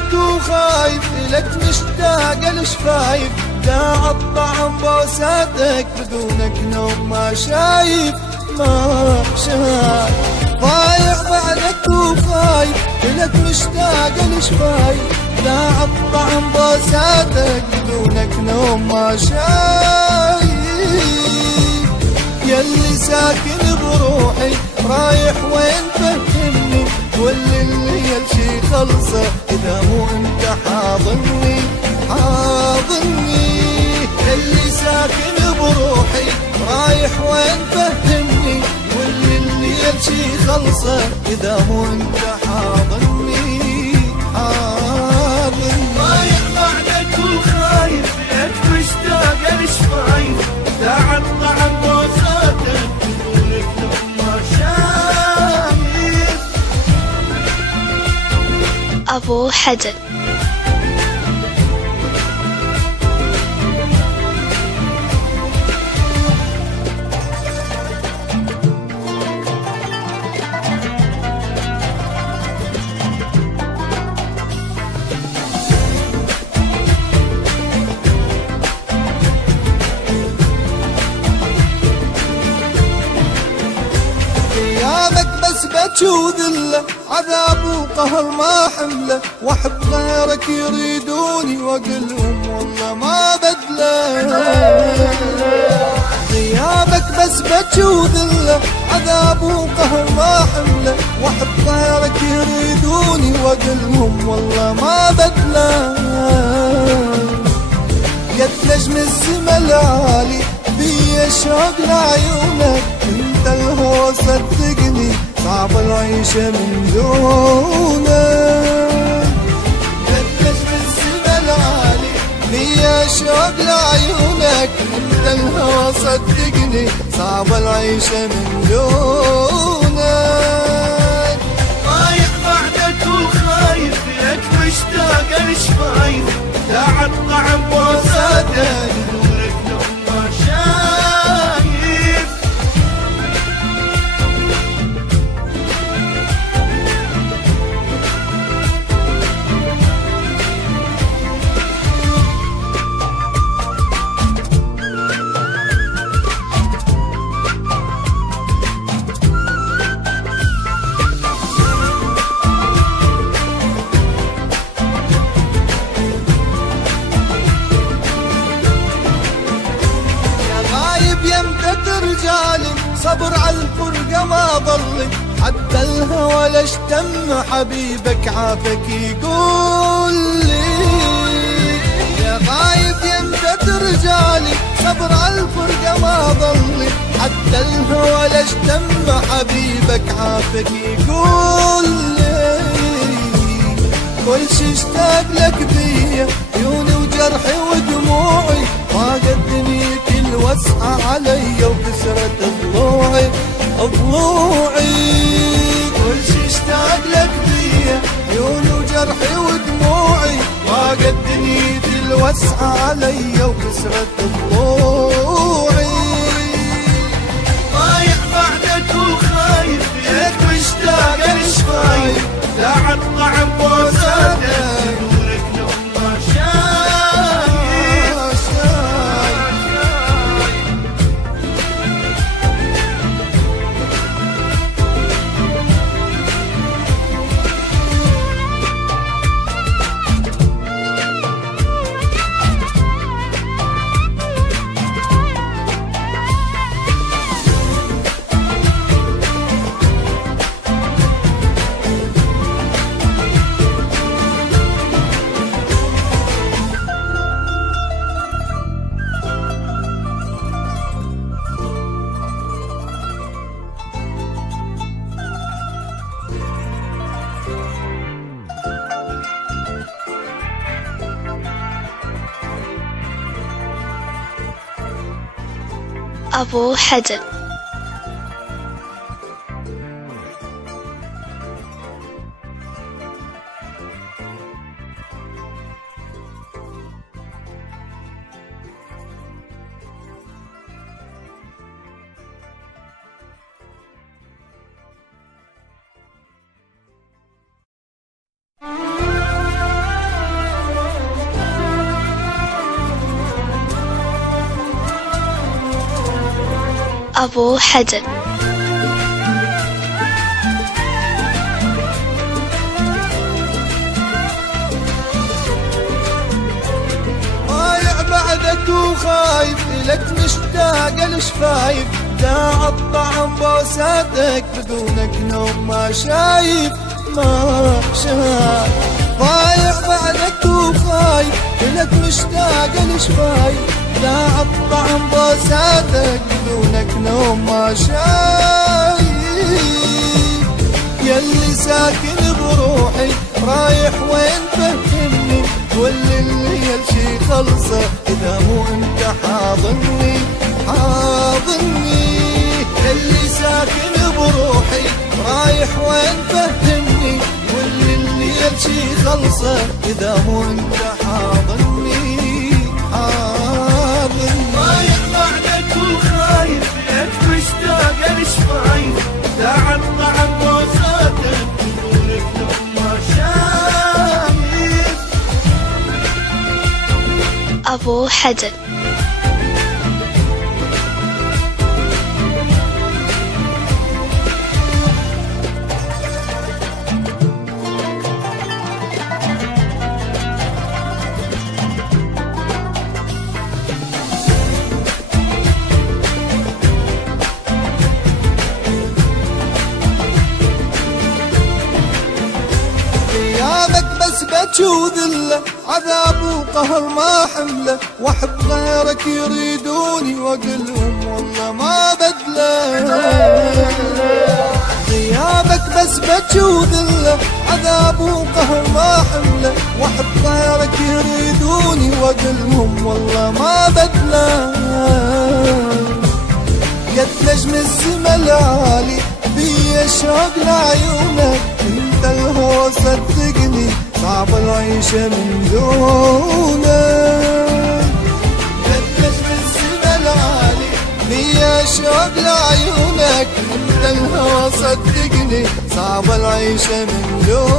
بعدك وخايف لك مشتاق الشفايف، داع الطعم بوساتك بدونك نوم ما شايف ما شايف. ضايع بعدك وخايف لك مشتاق الشفايف، داع الطعم بوساتك بدونك نوم ما شايف. يلي ساكن بروحي رايح وين فهمني، واللي الليل شي خلصه اذا مو انت حاضني حاضني. يلي ساكن بروحي رايح وين فهمني، واللي الليل شي خلصه اذا مو انت حاضني حاضني. ضايع بعدك وخايف لك مشتاق الشفايف، داع الطعم بوساتك بدونك نوم ما شايف. أبو حدد. بس وذله عذاب وقهر ما حمله، واحب غيرك يريدوني واقلهم والله ما بدله. غيابك بس وذله عذاب وقهر ما حمله، واحب غيرك يريدوني واقلهم والله ما بدله. قد نجم السما العالي بي شوق لعيونك، انت الهوى صدقني صعب العيشة من دونك. قد نجم السما العالي بي شوق لعيونك، انت الهوى صدقني صعب العيشة من دونك. ضايع بعدك وخايف لك مشتاق الشفايف، داع الطعم بوساتك بدونك نوم ما شايف. صبر على الفرقة ما ضلي، حتى الهوى ليش تم حبيبك عافك يقول لي. يا غايب يمتى ترجالي صبر على الفرقة ما ضلي، حتى الهوى ليش تم حبيبك عافك يقول لي. كل شي اشتاق لك بيا عيوني وجرحي ودموعي، ضاقت دنيتي الوسعة علي وكسرت ضلوعي ضلوعي. كل شي اشتاق لك بيا عيوني وجرحي ودموعي، ضاقت دنيتي الوسعة علي وكسرت ضلوعي. ضايع بعدك وخايف لك مشتاق الشفايف، داع الطعم بوساتك بدونك نوم ما شايف. أبو حدد. أبو حدن. ضايع بعدك وخايف إلك مشتاق الشفايف، داع الطعم بوساتك بدونك نوم ما شايف ما شايف. ضايع بعدك وخايف إلك مشتاق الشفايف، داع الطعم بوساتك بدونك نوم ما شايف. يلي ساكن بروحي رايح وين فهمني، واللي الليل شي خلصه إذا مو انت حاضني حاضني. يلي ساكن بروحي رايح وين فهمني، واللي الليل شي خلصه إذا مو انت حاضني حاضني. ضايع بعدك وخايف لك مشتاق الشفايف، داع الطعم بوساتك بدونك نوم ما شايف. أبو حدن. غيابك بس بكي وذله، عذاب وقهر ما حمله، واحب غيرك يريدوني واقلهم والله ما بدله. غيابك بس بكي وذله، عذاب وقهر ما حمله، واحب غيرك يريدوني واقلهم والله ما بدله. قد نجم السما العالي بي شوق لعيونك، انت الهوى صدقني صعب العيشة من دونك. قد نجم السما العالي بي شوق لعيونك، انت الهوى صدقني صعب العيشة من دونك.